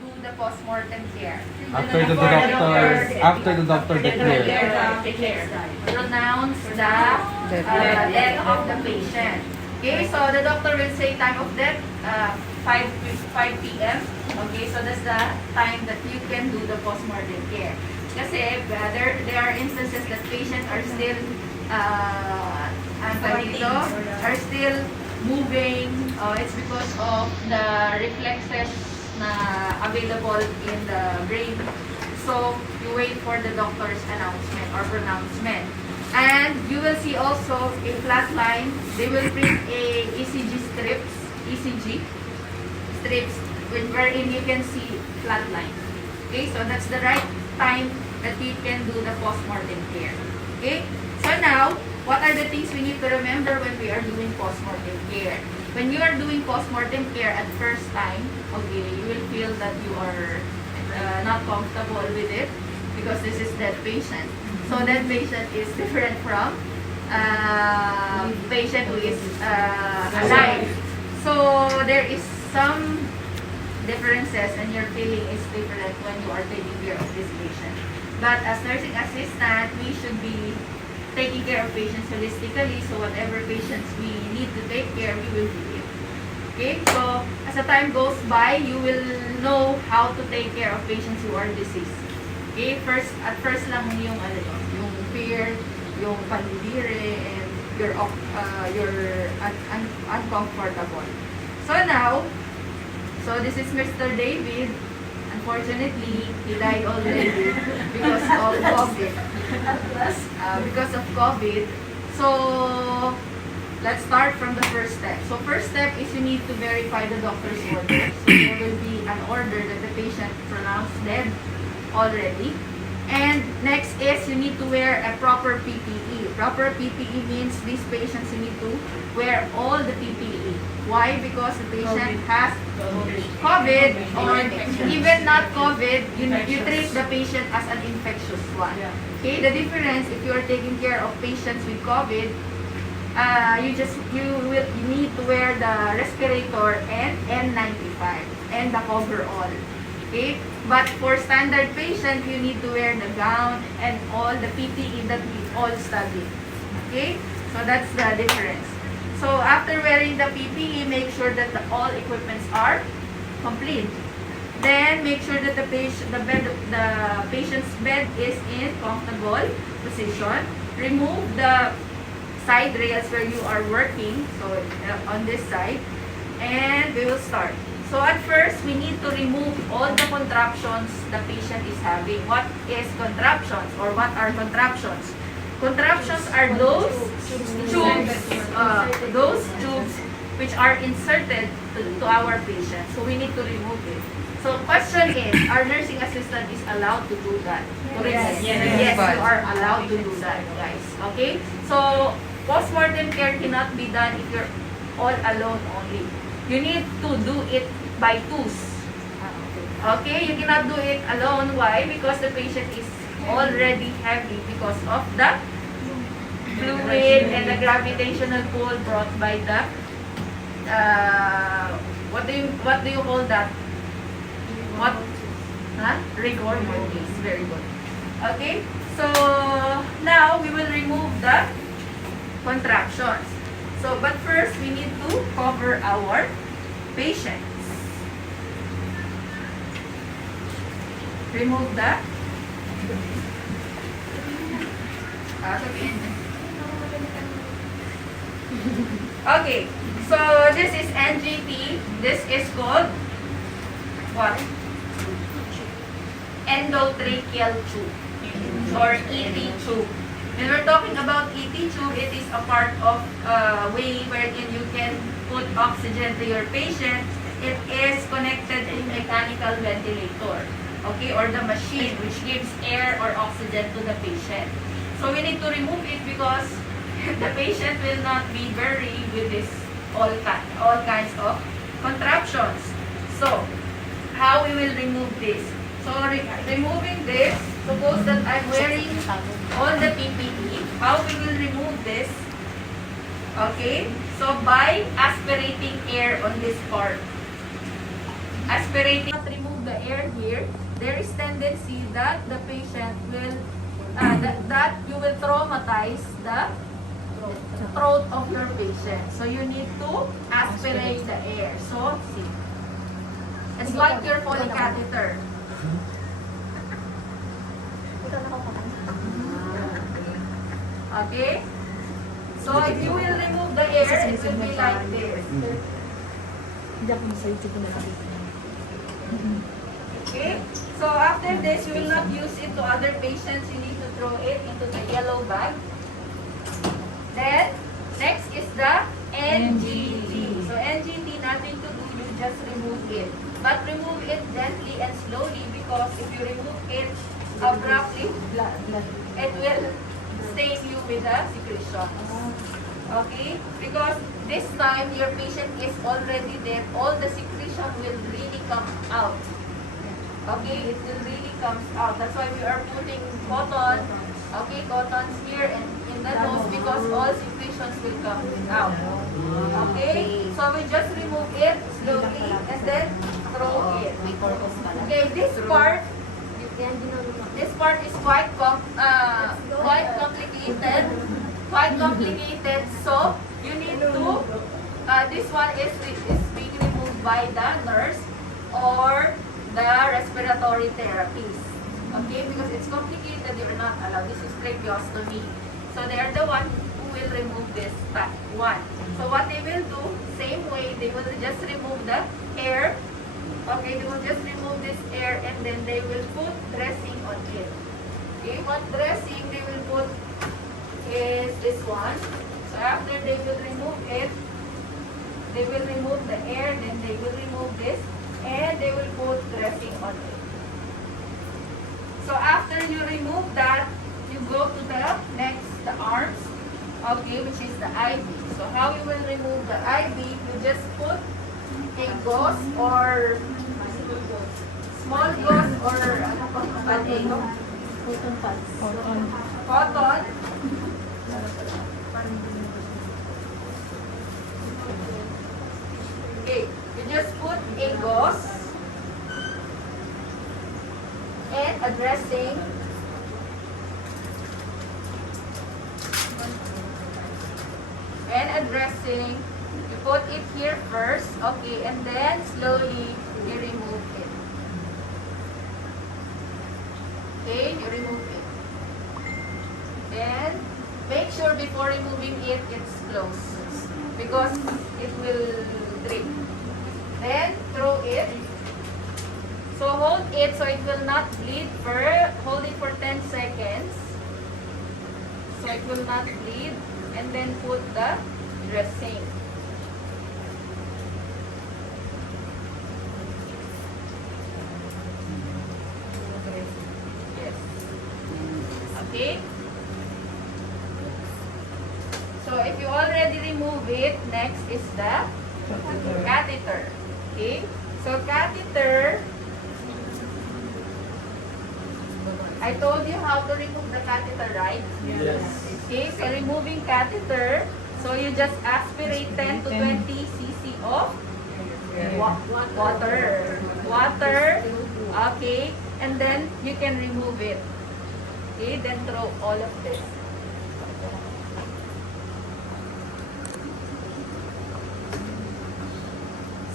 do the postmortem care. After the doctor declares. Pronounce the death of the patient. Okay, so the doctor will say time of death, 5 p.m. Okay, so that's the time that you can do the postmortem care. Kasi there are instances that patients are still are still moving. It's because of the reflexes na available in the brain. So you wait for the doctor's announcement or pronouncement. And you will see also a flat line. They will print a ECG strips wherein you can see flat line. Okay, so that's the right time that you can do the postmortem care. Okay, so now, what are the things we need to remember when we are doing postmortem care? When you are doing postmortem care at first time, okay, you will feel that you are not comfortable with it because this is dead patient. So that patient is different from patient who is alive. So there is some differences and your feeling is different when you are taking care of this patient. But as nursing assistant, we should be taking care of patients holistically. So whatever patients we need to take care, we will do it. Okay? So as the time goes by, you will know how to take care of patients who are deceased. Okay? At first lang yung fear, yung pandidire, and you're uncomfortable. So now, this is Mr. David. Unfortunately, he died already because of COVID. Because of COVID. So, let's start from the first step. So, first step is you need to verify the doctor's order. So, there will be an order that the patient pronounced dead already. And next is you need to wear a proper PPE. Proper PPE means these patients you need to wear all the PPE. Why? Because the patient has COVID or even not COVID, you treat the patient as an infectious one. Okay, the difference if you are taking care of patients with COVID, you need to wear the respirator and N95 and the coverall. Okay, but for standard patient, you need to wear the gown and all the PPE that we all study. Okay, so that's the difference. So after wearing the PPE, make sure that all equipments are complete. Then make sure that the patient's bed is in comfortable position. Remove the side rails where you are working, so on this side, and we will start. So at first, we need to remove all the contraptions the patient is having. What is contraptions or what are contraptions? Contraptions are those tubes which are inserted to our patient. So we need to remove it. So question is, our nursing assistant is allowed to do that? Yes, you are allowed to do that, guys. Okay? So postmortem care cannot be done if you're all alone only. You need to do it by twos. Okay? You cannot do it alone. Why? Because the patient is already heavy because of the fluid and the gravitational pull brought by the what do you call that? What? Rigor mortis. Very good. Okay? So now we will remove the contractions. So but first we need to cover our patients. Remove the okay, so this is NGT. This is called what? Endotracheal tube or ET tube. When we're talking about ET tube, it is a part of way wherein you can put oxygen to your patient. It is connected to mechanical ventilator, okay, or the machine which gives air or oxygen to the patient. So we need to remove it because the patient will not be buried with this all kinds of contraptions. So how we will remove this? So removing this, suppose that I'm wearing all the PPE. How we will remove this? Okay, so by aspirating air on this part. aspirating, not remove the air here, there is tendency that the patient will, that you will traumatize the throat of your patient. So you need to aspirate the air. So, see. It's like your Foley catheter. Okay? So if you will remove the air, it will be like this. Okay? So after this, you will not use it to other patients. You need to throw it into the yellow bag. Then, next is the NGT. So NGT, nothing to do, you just remove it. But remove it gently and slowly because if you remove it abruptly, it will stain you with the secretion. Okay? Because this time, your patient is already dead. All the secretion will really come out. Okay? It will really come out. That's why we are putting cotton. Okay? Cottons here and in the nose because all secretions will come out. Okay? So we just remove it slowly and then throw it. Okay, this part is quite complicated. Quite complicated. So you need to this one is being removed by the nurse or the respiratory therapist. Okay, because it's complicated, they are not allowed. This is tracheostomy. So they are the one who will remove this one. So what they will do, same way, they will just remove the air. Okay, they will just remove this air and then they will put dressing on it. Okay, what dressing they will put is this one. So after they will remove it, they will remove the air, then they will remove this, and they will put dressing on it. So after you remove that, you go to the next, the arms, okay, which is the IV. So how you will remove the IV, you just put a gauze or small gauze or ano pa, cotton. Okay, you just put a gauze and a dressing. And a dressing. You put it here first, okay, and then slowly you remove it. Okay, you remove it. And make sure before removing it, it's closed. Because it will drip. Then throw it. So hold it so it will not bleed. Hold it for 10 seconds. So it will not bleed. And then put the dressing. Yes. Okay. So if you already remove it, next is the catheter. Okay. So catheter, I told you how to remove the catheter, right? Yes. Okay, so removing catheter, so you just aspirate 10 to 20 cc of water. Water, okay, and then you can remove it. Okay, then throw all of this.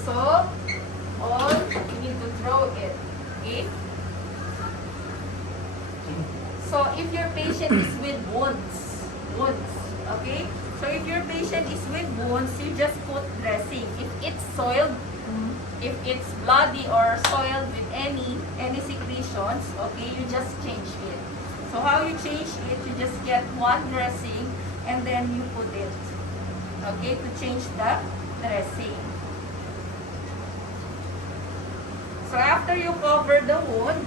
So, all, you need to throw it. Okay? So, if your patient is with wounds, okay? So, if your patient is with wounds, you just put dressing. If it's soiled, if it's bloody or soiled with any secretions, okay, you just change it. So, how you change it? You just get one dressing and then you put it, okay, to change the dressing. So, after you cover the wound,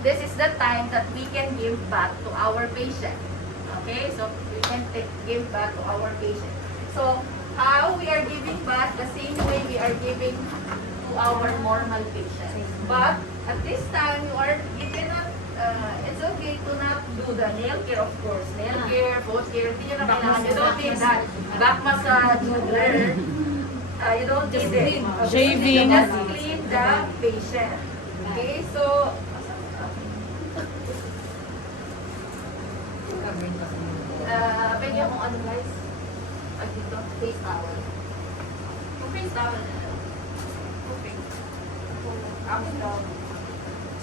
this is the time that we can give back to our patient. Okay, so we can give back to our patient. So how we are giving back, the same way we are giving to our normal patient. But at this time, you cannot, it's okay to not do the nail care, of course. Nail care, foot care, hindi nyo na kailangan. You don't need that. Back massage, You don't need it. Okay? Shaving. Just clean the patient. Okay, so pwede akong ano guys? Pag dito, face towel. Yung face towel na lang. Okay. Up and down.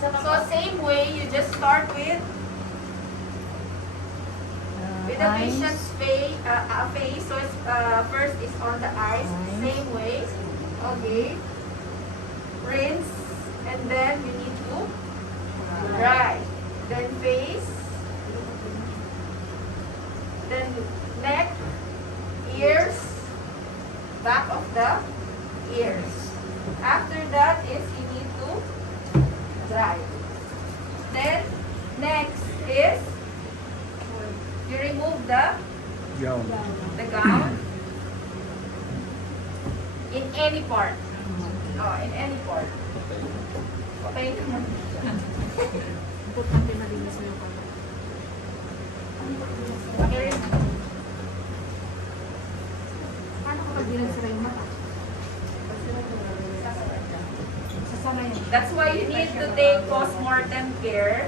So same way, you just start with the patient's face. So it's, first is on the eyes. Same way. Okay. Rinse, and then you need to dry. Then face. Then neck, ears, back of the ears. After that is you need to dry. Then next is you remove the gown in any part. Oh, in any part. Okay. Importante na rin sa iyo. Okay. Paano kapag dinagsara yung mata? Sasara yan. That's why you need to take postmortem care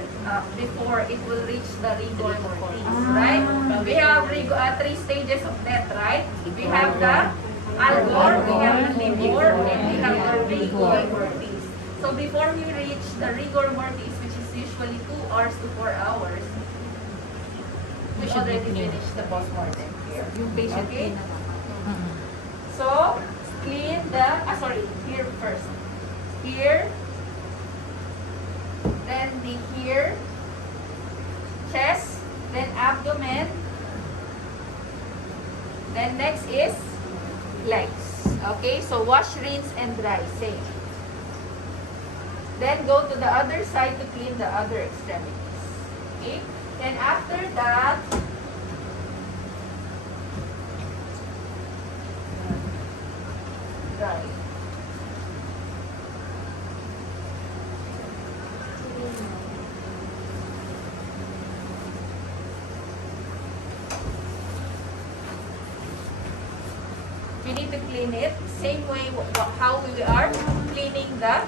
before it will reach the rigor mortis, right? We have 3 stages of death, right? We have the algor, we have the livor, and we have the rigor mortis. So before we reach the rigor mortis, which is usually 2 hours to 4 hours, we already finished the postmortem care. Yung patient Okay. clean naman. So, clean the, here first. Here, then the here, chest, then abdomen, then next is legs. Okay, so wash, rinse, and dry, same. Then go to the other side to clean the other extremities. Okay, then after that, dry. You need to clean it same way how we are cleaning the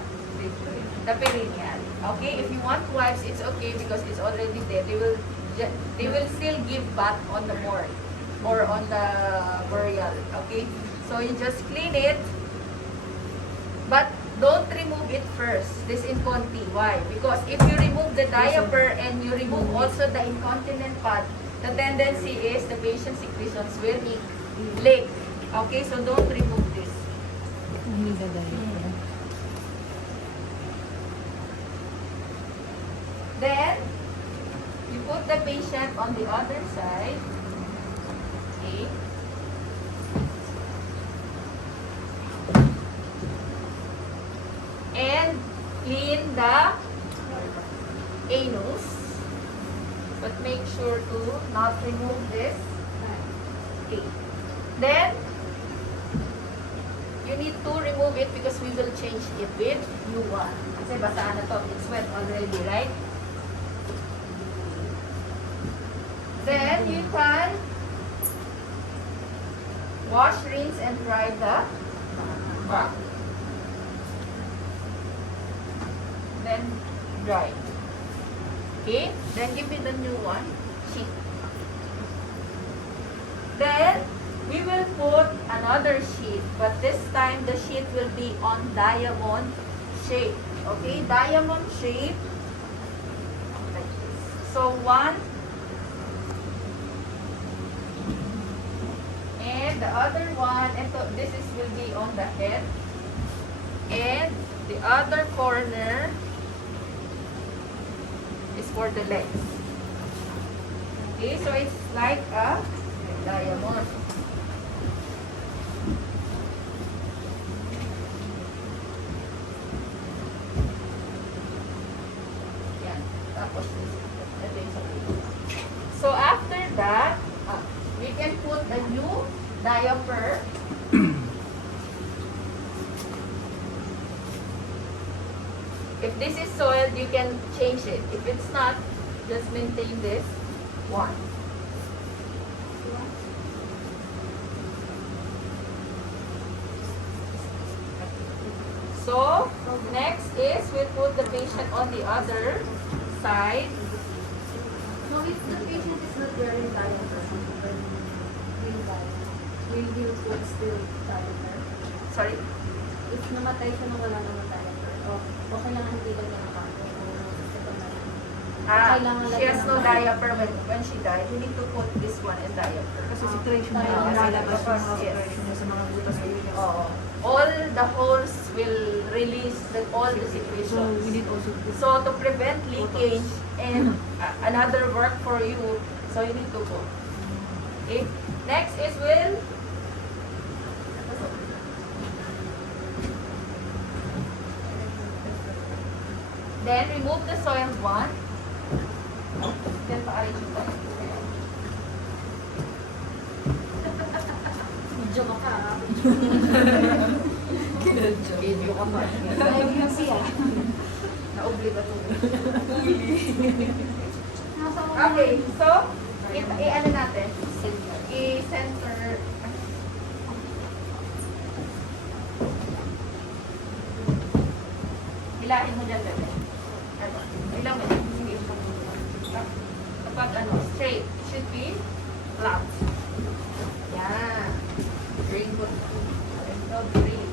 perineal. Okay, if you want wipes, it's okay because it's already there. They will still give bath on the morgue or on the burial. Okay, so you just clean it, but don't remove it first. This inconti. Why? Because if you remove the diaper and you remove also the incontinent pad, the tendency is the patient's secretions will leak. Okay, so don't remove this. Hindi dadali. Then, you put the patient on the other side. Okay. And clean the anus. But make sure to not remove this. Okay. Then, you need to remove it because we will change it with new one. Kasi basa na to. It's wet already, right? Then, you can wash, rinse, and dry the back. Then, dry. Okay? Then, give me the new one. Sheet. Then, we will put another sheet, but this time the sheet will be on diamond shape. Okay, diamond shape. Like this. So 1, and the other one, and this will be on the head, and the other corner is for the legs. Okay, so it's like a diamond. So after that, we can put a new diaper. If this is soiled, you can change it. If it's not, just maintain this one. So, next is we put the patient on the other side. So if the patient is not wearing diaper, will he put still diaper? Sorry? If namatay siya nung wala naman diaper, o kailangan hindi lang niya nakapagod, o ito na lang. Kailangan She has no lang- diaper when she died. You need to put this one in diaper. Kasi situation na yun, lalabas yung mga operation niya sa mga butas na yun. Oo. All the holes will release all the secretions. also So to prevent leakage and another work for you, so you need to put. Okay. Next is will. Then remove the soiled one. Then pa-arrange yung soiled. Medyo ka. Video ka pa. Live yung siya. Na-obligatory. Nasa Okay, so, i-ano natin? I-center. Hilahin mo dyan, bebe. Ano? Ilang mo dyan? Sige. Kapag ano, straight, should be flat. Yan. Very good. So, breathe.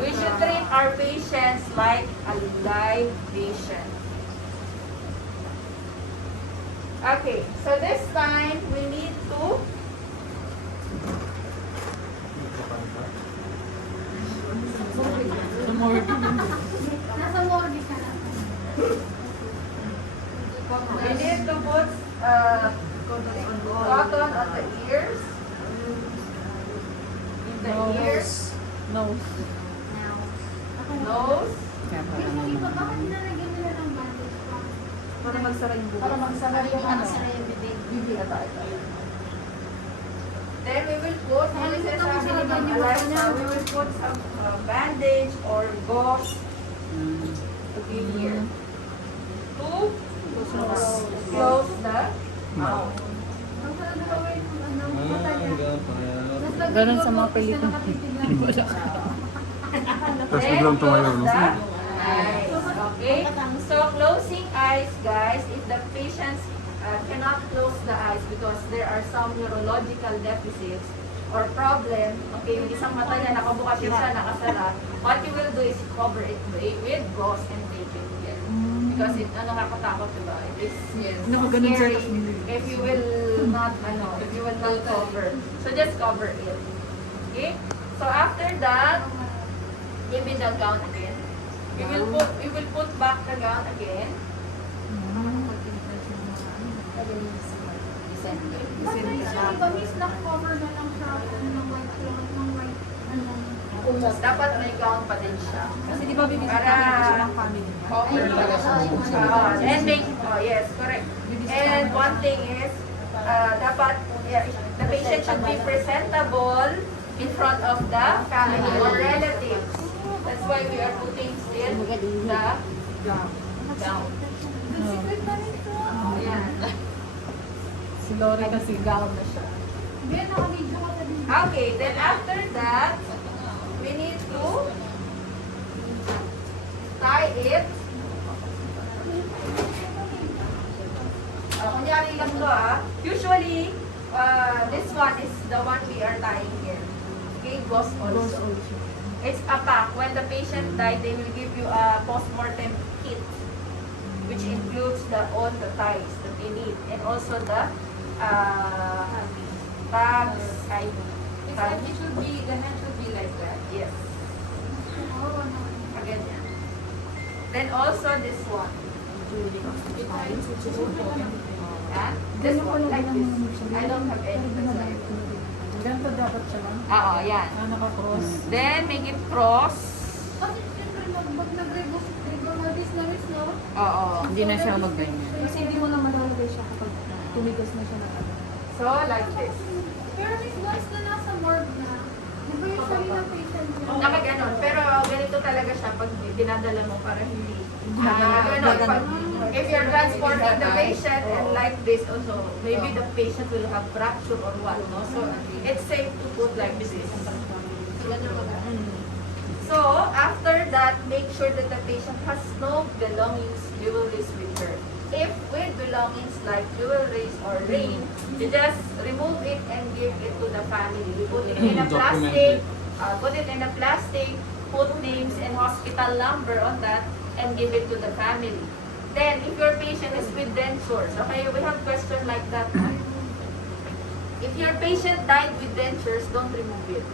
We should treat our patients like a live patient. Okay, so this time we need to Nasa morgue ka na. put cotton on the ears. In the ears, Nose. nose, Yung iba, bakit nilagyan nila ng bandage pa? Para magsara yung buhok. Para magsara yung ano? Magsara yung bibig. then we will put, we will put some bandage or gauze in here to close the mouth. Ang sarap na gawin yung ano, mata niya. Mas lagyan Ganun yung sa mga box na pelikula. nakatitignan. Tapos biglang tumayo, no? The eyes. Okay? So, closing eyes, guys, if the patients cannot close the eyes because there are some neurological deficits or problem, okay, yung isang mata niya nakabukas yung siya, nakasara, what you will do is cover it with gauze and tape it here. Because it, nakakatakot, diba? It is Nakaganon siya, scary tapos hindi. if you will not, if you will not cover. So, just cover it. Okay? So, after that, give me the gown again. We will put back the gown again. Bakit may iba, miss, na-cover na lang siya ng white cloth, ng white, ano. Dapat may gown pa din siya. Kasi di ba bibisita Para- ko siya ng family niya? Cover talaga siya. And make, yes, correct. And one thing is, dapat, the patient should be presentable in front of the family or relatives. That's why we are putting still the gown. The secret na rin to. Ayan. Si Lori kasi. Gown na siya. Ben, naka-video ka na din. Okay, then after that, we need to tie it. Kunyari lang to Usually, this one is the one we are tying here. Okay, gauze also. It's a pack. When the patient died, they will give you a postmortem kit, which includes all the ties that they need, and also the tags, IV. It should be, the hand should be like that. Yes. Oo, ano. Again, yan. Then also this one. Yeah? This one, like this. I don't have any. Ganito dapat siya lang. Oo, yan. Naka-cross. Then, make it cross. Kasi siyempre, pag nag-rigor-mortis na rin, no? Oo. Hindi na siya mag-ganyan. Kasi hindi mo na malalagay siya kapag tumigas na siya ng ano. So, like this. Pero miss, once na nasa morgue na, di ba yung sabi ng patient niya? Nakaganon. Pero ganito talaga siya pag dinadala mo para hindi. Ganon. If you're transporting the patient and like this also, maybe the patient will have fracture or what, no? So, it's safe to put like this. So, after that, make sure that the patient has no belongings, jewelries with her. If with belongings like jewelries or ring, you just remove it and give it to the family. You put it in a plastic, put names and hospital number on that, and give it to the family. Then, if your patient is with dentures, okay, we have question like that. If your patient died with dentures, don't remove it.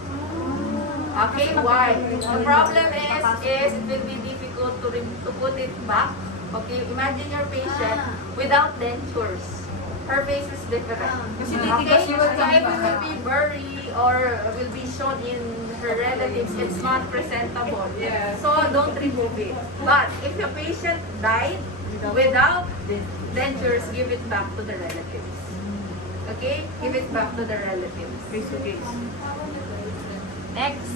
Okay, why? The problem is it will be difficult to put it back. Okay, imagine your patient without dentures. Her face is different. Okay, so if we will be buried or will be shown in her relatives, it's not presentable. So don't remove it. But if your patient died without dentures, give it back to the relatives. Okay, give it back to the relatives. Face to face. Next.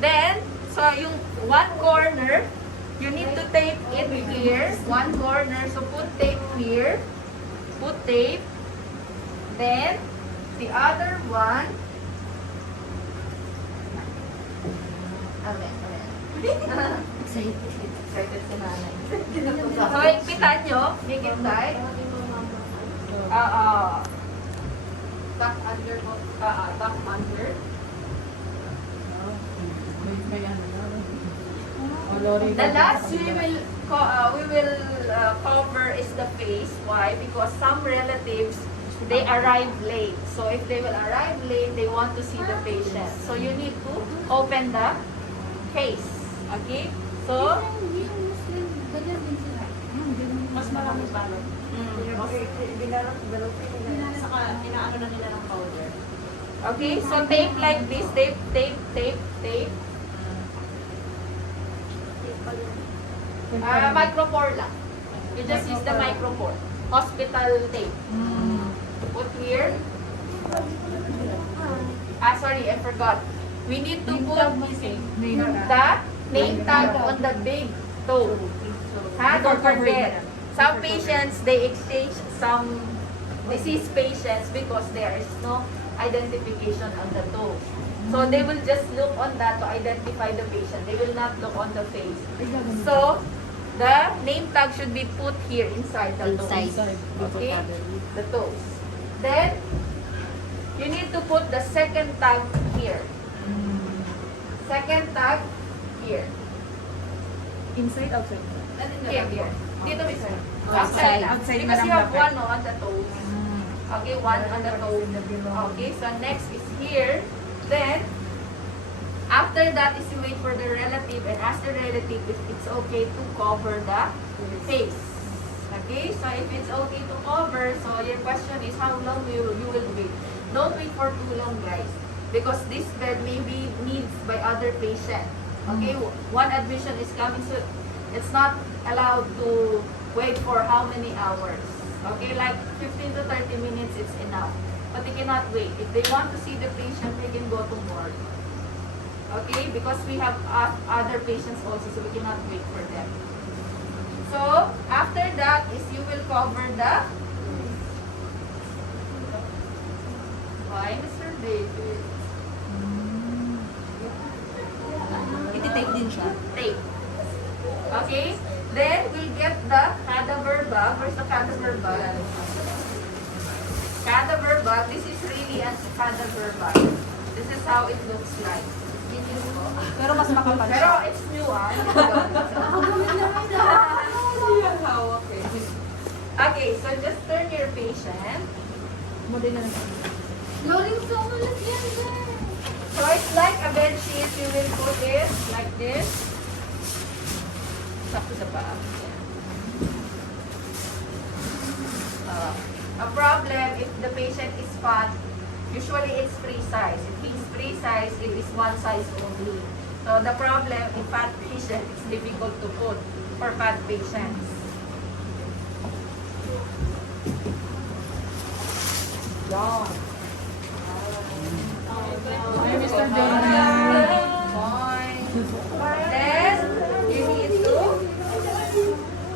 Then, so yung one corner, you need to tape it here. One corner, so put tape here. Put tape. Then, the other one. Amen. Excited si nanay. So, ikpitan nyo. Make it tight. Back under. Back under. The last we will cover is the face. Why? Because some relatives, they arrive late. So if they will arrive late, they want to see the patient. So you need to open the face. Okay? So, Mas marami balot. Saka, inaano na nila ng powder. okay, so tape like this. Tape. Micropore lang. You just use the micropore. Hospital tape. Put here. Sorry, I forgot. We need to put the name tag on the big toe. Don't forget. Some patients, they exchange some deceased patients because there is no identification on the toe. So they will just look on that to identify the patient. They will not look on the face. So the name tag should be put here inside the toes. Okay? The toes. Then you need to put the second tag here. Second tag here. Inside, outside. Here. Dito mismo. Outside. Outside. Because you have one on the toes. Okay, one on the toes. Okay, so next is here. Then, after that is you wait for the relative and ask the relative if it's okay to cover the face. Okay, so if it's okay to cover, so your question is how long you will wait. Don't wait for too long, guys. Because this bed may be needs by other patient. Okay, one admission is coming, so it's not allowed to wait for how many hours. Okay, like 15 to 30 minutes, it's enough. But they cannot wait. If they want to see the patient, they can go to morgue. Okay, because we have other patients also, so we cannot wait for them. So, after that is you will cover the... Why, Mr. David? Iti-take din siya. Tape. Okay? Then, we'll get the cadaver bag. Where's the cadaver bag? Cadaver bag. This is really a cadaver bag. This is how it looks like. Pero mas makapal siya. Pero it's new, ah. Okay. Okay, so just turn your patient. Model na lang. Loring so mulat yan, sir. So it's like a bed sheet. You will put it like this. Sakto sa paa. A problem if the patient is fat, usually it's free size. If he's free size, it is one size only. So the problem in fat patient, it's difficult to put for fat patients. Wow. Hi, Mr. John. Then, you need to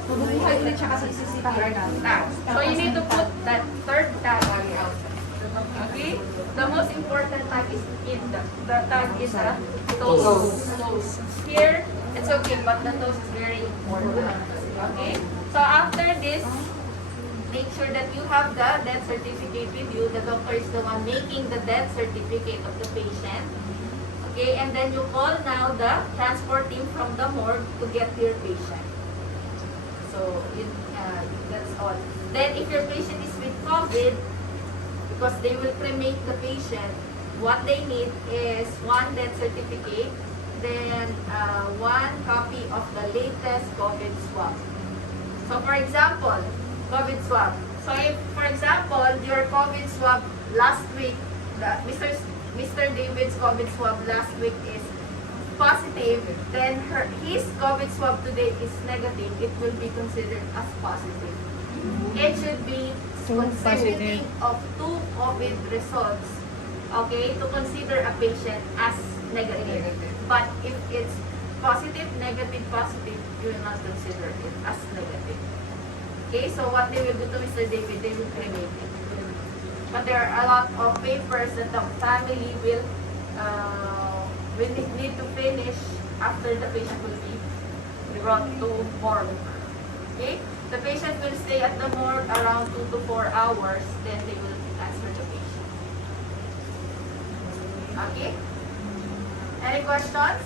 Mabubuhay ulit siya kasi CCTV namin. tag. So you need to put that third tag on the outside. Okay? The most important tag is in the tag is a toes. It's okay, but the dose is very important. Okay? So after this, make sure that you have the death certificate with you. The doctor is the one making the death certificate of the patient. Okay, and then you call now the transport team from the morgue to get your patient. So that's all. Then if your patient is with COVID, because they will cremate the patient, what they need is one death certificate, then one copy of the latest COVID swab. So for example, COVID swab. So if, for example, your COVID swab last week, Mr. David's COVID swab last week is positive, then his COVID swab today is negative, it will be considered as positive. It should be consisting of 2 COVID results, okay, to consider a patient as negative. But if it's positive, negative, positive, you will not consider it as negative. Okay, so what they will do to Mr. David, they will cremate it. But there are a lot of papers that the family will need to finish after the patient will be brought to morgue. Okay? The patient will stay at the morgue around 2 to 4 hours, then they will transfer the patient. Okay? Any questions?